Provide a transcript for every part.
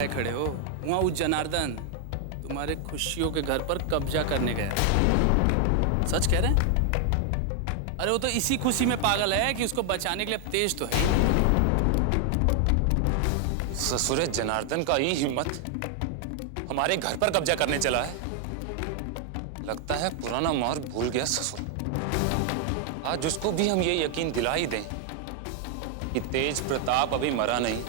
खड़े हो वहाँ उस जनार्दन तुम्हारे खुशियों के घर पर कब्जा करने गया। सच कह रहे हैं? अरे वो तो इसी खुशी में पागल है कि उसको बचाने के लिए अब तेज तो है ही। ससुरे जनार्दन का ही हिम्मत हमारे घर पर कब्जा करने चला है। लगता है पुराना मार भूल गया ससुर। आज उसको भी हम ये यकीन दिला ही दें कि तेज प्रताप अभी मरा नहीं।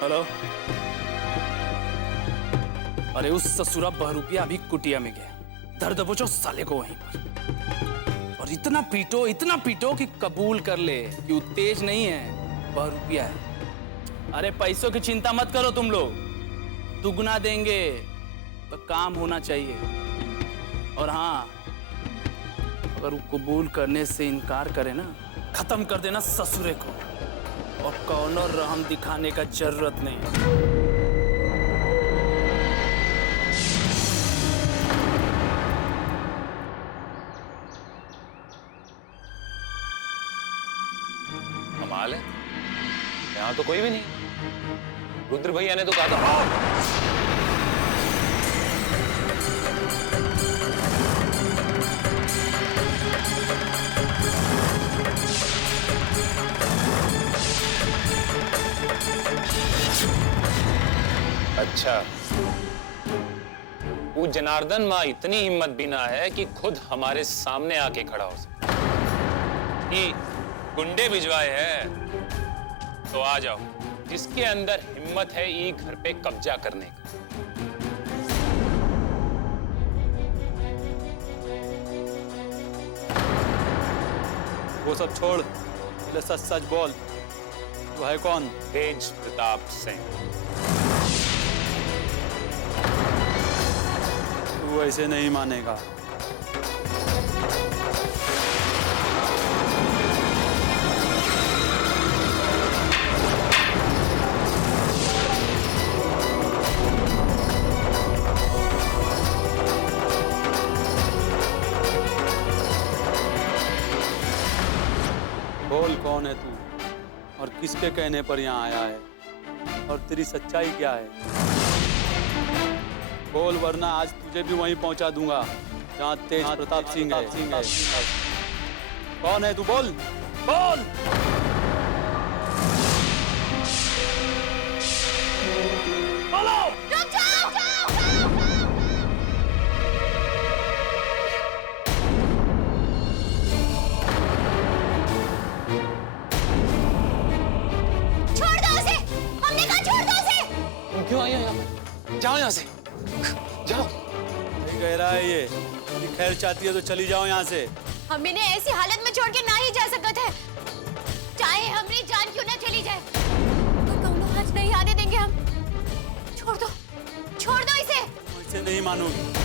हेलो। अरे उस ससुरा बहरूपिया अभी कुटिया में गया। दर्द दबोचो साले को वहीं पर और इतना पीटो कि कबूल कर ले कि वो तेज नहीं है, बहरूपिया है। अरे पैसों की चिंता मत करो तुम लोग, दुगना देंगे तो काम होना चाहिए। और हाँ, अगर वो कबूल करने से इनकार करे ना, खत्म कर देना ससुरे को और कौनो रहम दिखाने का जरूरत नहीं। कमाल है, यहाँ तो कोई भी नहीं। रुद्र भैया ने तो कहा था अच्छा, वो जनार्दन माँ इतनी हिम्मत भी ना है कि खुद हमारे सामने आके खड़ा हो सके कि गुंडे भिजवाए हैं तो आ जाओ, जिसके अंदर हिम्मत है ये घर पे कब्जा करने का। वो सब छोड़, पहले सच सच बोल, तू है कौन? तेज प्रताप सिंह। तू ऐसे नहीं मानेगा। बोल, कौन है तू और किसके कहने पर यहाँ आया है और तेरी सच्चाई क्या है? बोल, वरना आज तुझे भी वहीं पहुंचा दूंगा जहाँ तेज प्रताप सिंह है। कौन है तू? बोल बोल। बोलो। रुक जाओ। छोड़ दो उसे, हमने कहा छोड़ दो उसे। तुम क्यों आई हो यहाँ पे? जाओ यहाँ से, जाओ। नहीं कह रहा है ये कि खैर चाहती है तो चली जाओ यहाँ से। हम इन्हें ऐसी हालत में छोड़ के ना ही जा सकते हैं, चाहे हमारी जान क्यों ना चली जाए। तो कौनो आज नहीं आने देंगे हम। छोड़ दो इसे। इसे नहीं मानूंगी।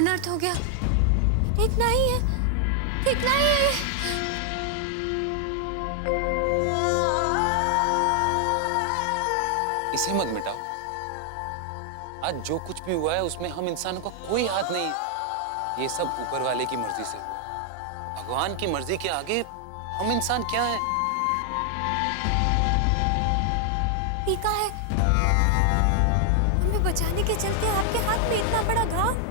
अनर्थ हो गया। ठीक नहीं है, ठीक नहीं है। इसे मत मिटाओ। आज जो कुछ भी हुआ है उसमें हम इंसानों का कोई हाथ नहीं है। ये सब ऊपर वाले की मर्जी से हुआ। भगवान की मर्जी के आगे हम इंसान क्या हैं? टीका है, हमें बचाने के चलते आपके हाथ में इतना बड़ा घाव।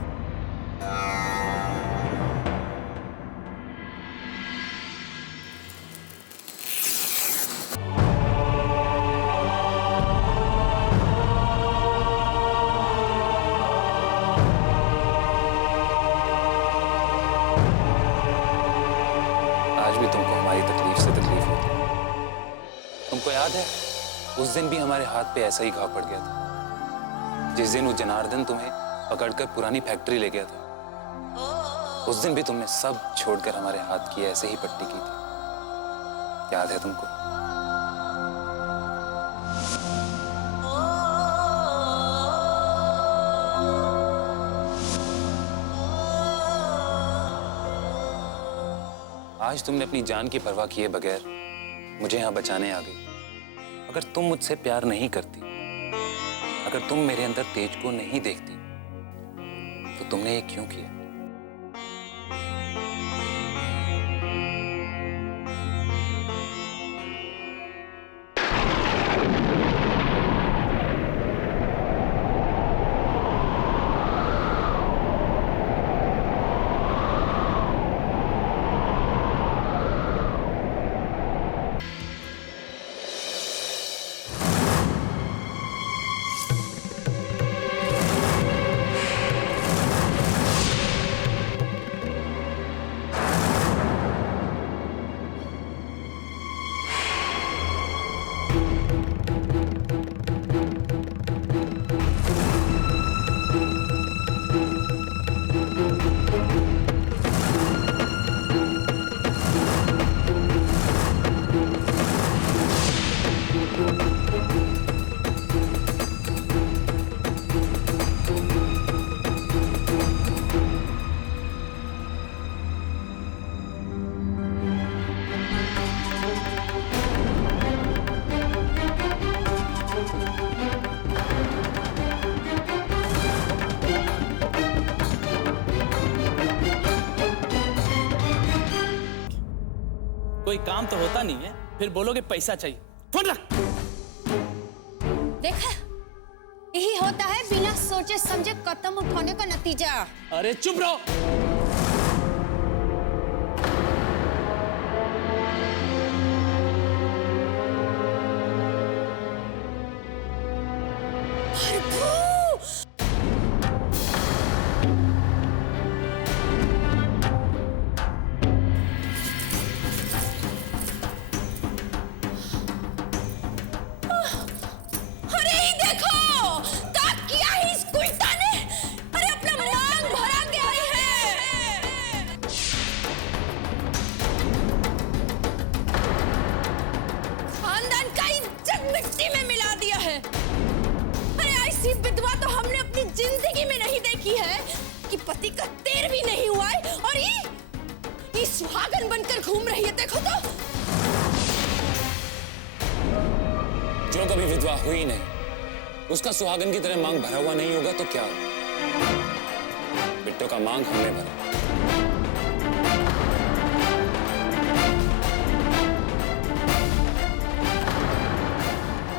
आज भी तुमको हमारी तकलीफ से तकलीफ होती है। तुमको याद है उस दिन भी हमारे हाथ पे ऐसा ही घाव पड़ गया था, जिस दिन वो जनार्दन तुम्हें पकड़कर पुरानी फैक्ट्री ले गया था। उस दिन भी तुमने सब छोड़कर हमारे हाथ की ऐसे ही पट्टी की थी। याद है तुमको? आज तुमने अपनी जान की परवाह किए बगैर मुझे यहाँ बचाने आ गई। अगर तुम मुझसे प्यार नहीं करती, अगर तुम मेरे अंदर तेज को नहीं देखती, तो तुमने ये क्यों किया? कोई काम तो होता नहीं है, फिर बोलोगे पैसा चाहिए। फोन रख। देखा, यही होता है बिना सोचे समझे कदम उठाने का नतीजा। अरे चुप रहो। जिंदगी में नहीं देखी है कि पति का तेर भी नहीं हुआ है और ये सुहागन बनकर घूम रही है। देखो तो, जो कभी विधवा हुई नहीं, उसका सुहागन की तरह मांग भरा हुआ नहीं होगा तो क्या होगा? बिट्टो का मांग हमने भरा।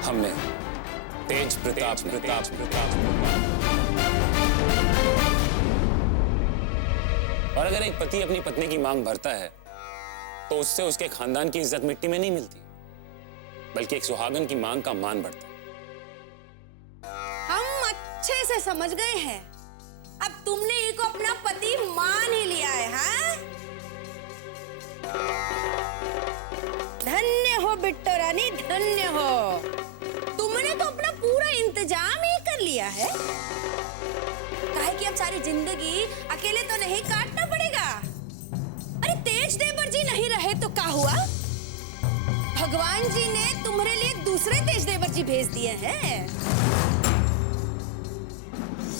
हमने तेज प्रताप और अगर एक पति अपनी पत्नी की मांग भरता है तो उससे उसके खानदान की इज्जत मिट्टी में नहीं मिलती, बल्कि एक सुहागन की मांग का मान बढ़ता है। हम अच्छे से समझ गए हैं। अब तुमने ये को अपना पति मान ही लिया है, हाँ? धन्य हो बिट्टो रानी, धन्य हो। तुमने तो अपना पूरा इंतजाम ही कर लिया है। काहे कि अब सारी जिंदगी अकेले तो नहीं काटना पड़ेगा। अरे तेज देवर जी नहीं रहे तो क्या हुआ? भगवान जी ने तुम्हारे लिए दूसरे तेज देवर जी भेज दिए हैं।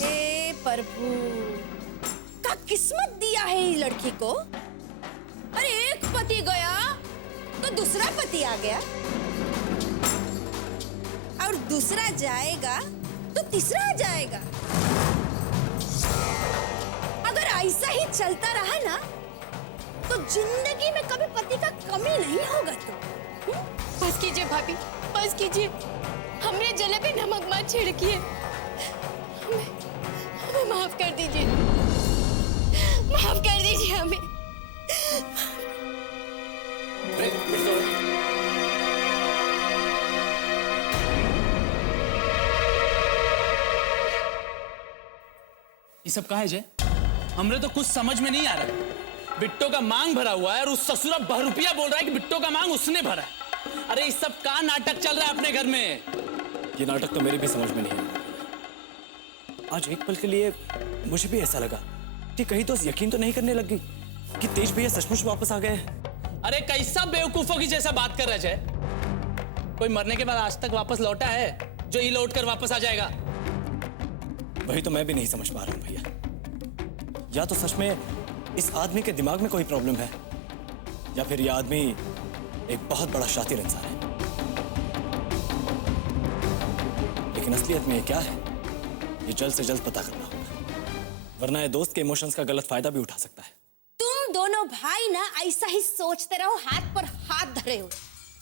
हे प्रभु, का किस्मत दिया है इस लड़की को। अरे एक पति गया तो दूसरा पति आ गया और दूसरा जाएगा तो तीसरा आ जाएगा। अगर ऐसा ही चलता रहा ना तो जिंदगी में कभी पति का कमी नहीं होगा। तो बस कीजिए भाभी, बस कीजिए। हमने जले पे नमक मत छिड़किए। हमें माफ कर दीजिए, माफ कर दीजिए हमें। ये सब कहा है जय? हमरे तो कुछ समझ में नहीं आ रहा है। बिट्टो का मांग भरा हुआ है और उस ससुरा बहरूपिया बोल रहा है कि बिट्टो का मांग उसने भरा है। अरे इस सब का नाटक चल रहा है अपने घर में? ये नाटक तो मेरे भी समझ में नहीं आया। आज एक पल के लिए मुझे भी ऐसा लगा कि कहीं तो यकीन तो नहीं करने लग गई कि तेज भैया सचमुच वापस आ गए हैं। अरे कैसा बेवकूफों की जैसा बात कर रहा है जय? कोई मरने के बाद आज तक वापस लौटा है जो ही लौट कर वापस आ जाएगा? वही तो मैं भी नहीं समझ पा रहा हूँ भैया। या तो सच में इस आदमी के दिमाग में कोई प्रॉब्लम है या फिर यह आदमी एक बहुत बड़ा शातिर इंसान है। लेकिन असलियत में ये क्या है, ये जल्द से जल्द पता करना होगा, वरना ये दोस्त के इमोशंस का गलत फायदा भी उठा सकता है। तुम दोनों भाई ना ऐसा ही सोचते रहो, हाथ पर हाथ धरे हो।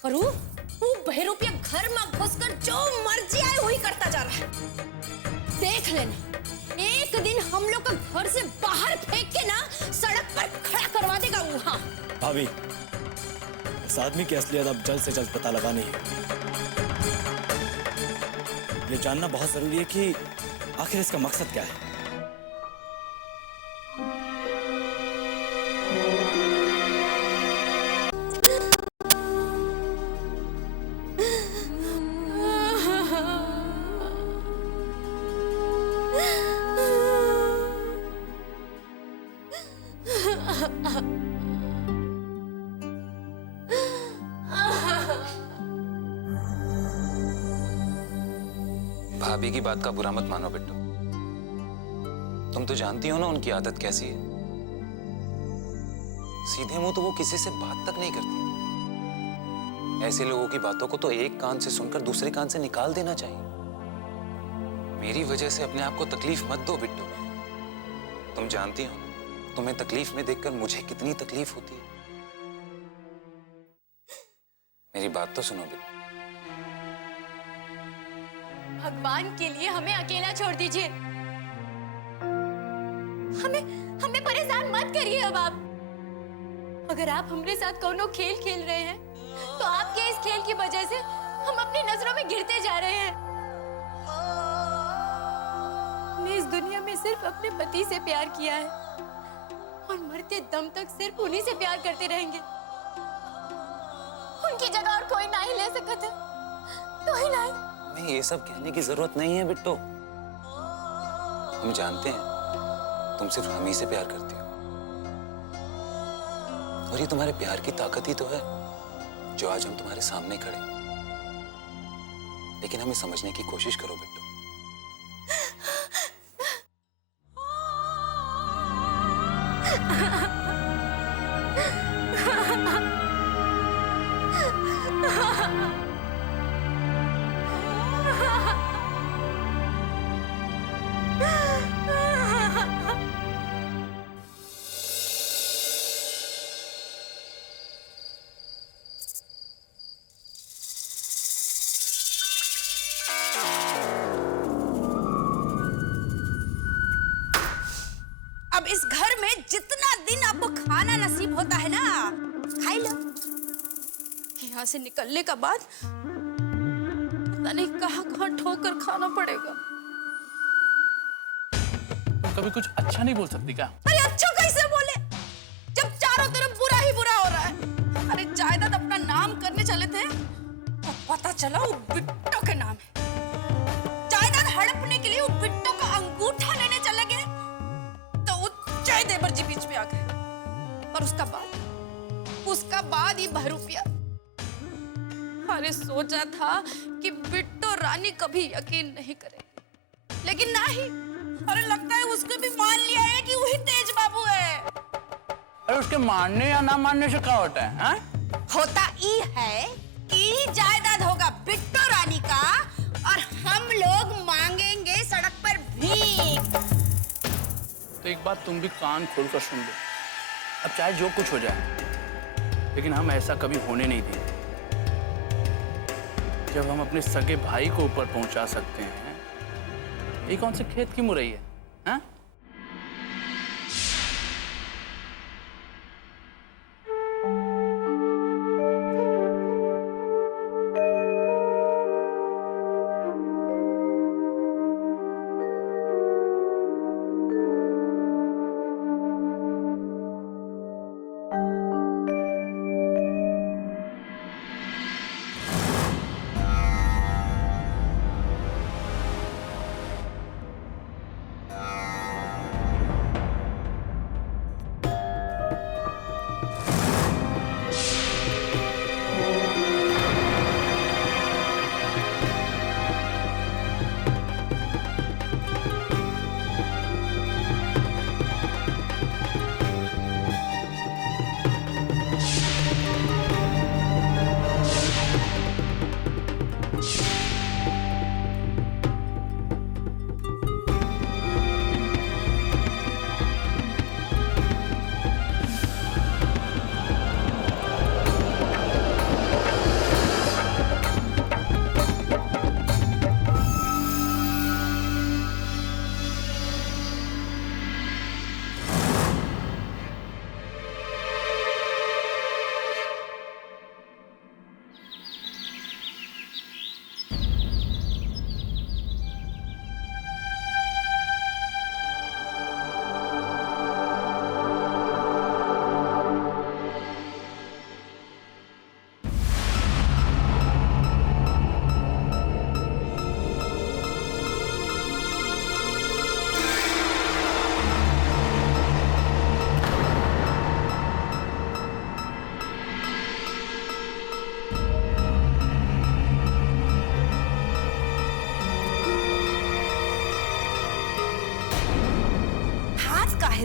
और वो बहरूपिया घर में घुसकर जो मर्जी आए वही करता जा रहा है। देख लेना, एक दिन हम लोग को घर से बाहर फेंक के ना सड़क पर खड़ा करवा देगा वो। हाँ भाभी, इस आदमी की असलियत अब जल्द से जल्द पता लगानी है। ये जानना बहुत जरूरी है कि आखिर इसका मकसद क्या है। भाभी की बात का बुरा मत मानो बिट्टू। तुम तो जानती हो ना उनकी आदत कैसी है। सीधे मुंह तो वो किसी से बात तक नहीं करती। ऐसे लोगों की बातों को तो एक कान से सुनकर दूसरे कान से निकाल देना चाहिए। मेरी वजह से अपने आप को तकलीफ मत दो बिट्टू। तुम जानती हो ना, तुम्हें तकलीफ में देखकर मुझे कितनी तकलीफ होती है। मेरी बात तो सुनो बिट्टू। भगवान के लिए हमें अकेला छोड़ दीजिए। हमें परेशान मत करिए अब आप। अगर आप हमारे साथ कोनो खेल खेल रहे हैं तो आपके इस खेल की वजह से हम अपनी नजरों में गिरते जा रहे हैं। हमने इस दुनिया में सिर्फ अपने पति से प्यार किया है और मरते दम तक सिर्फ उन्हीं से प्यार करते रहेंगे। उनकी जगह और कोई ना ही ले सकता है, कोई नहीं। हमें ये सब कहने की जरूरत नहीं है बिट्टो। हम जानते हैं तुम सिर्फ हम ही से प्यार करती हो और ये तुम्हारे प्यार की ताकत ही तो है जो आज हम तुम्हारे सामने खड़े हैं। लेकिन हमें समझने की कोशिश करो बिट्टो। अब इस घर में जितना दिन आपको खाना नसीब होता है ना, खाई लो। यहाँ से निकलने का बाद पता नहीं कहाँ ठोकर खाना पड़ेगा। तुम कभी कुछ अच्छा नहीं बोल सकती क्या? अरे अच्छा कैसे बोले जब चारों तरफ बुरा ही बुरा हो रहा है। अरे जायदाद अपना नाम करने चले थे तो पता चला वो बिट्टो के नाम है। जायदाद हड़पने के लिए वो बिट्टो का अंगूठा लेने चले गए तो वो जय देवर जी बीच में आ गए। और उसका बाद ही बहरूपिया। अरे सोचा था कि बिट्टो रानी कभी यकीन नहीं करेगी, लेकिन नहीं। अरे लगता है उसको भी मान लिया है कि वही तेज बाबू है। अरे उसके मानने या ना मानने से क्या होता है? हाँ? होता ही है कि जायदाद होगा बिट्टो रानी का और हम लोग मांगेंगे सड़क पर भीख। तो एक बात तुम भी कान खोलकर सुन लो, अब चाहे जो कुछ हो जाए, लेकिन हम ऐसा कभी होने नहीं देंगे। जब हम अपने सगे भाई को ऊपर पहुंचा सकते हैं, ये कौन से खेत की मुरई है, हाँ?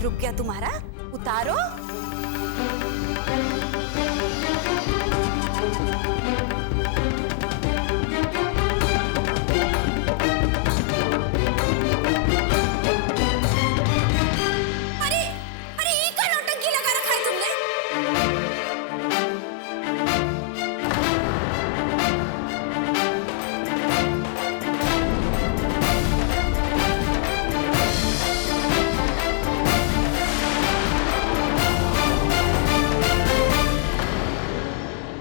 रुक गया तुम्हारा, उतारो।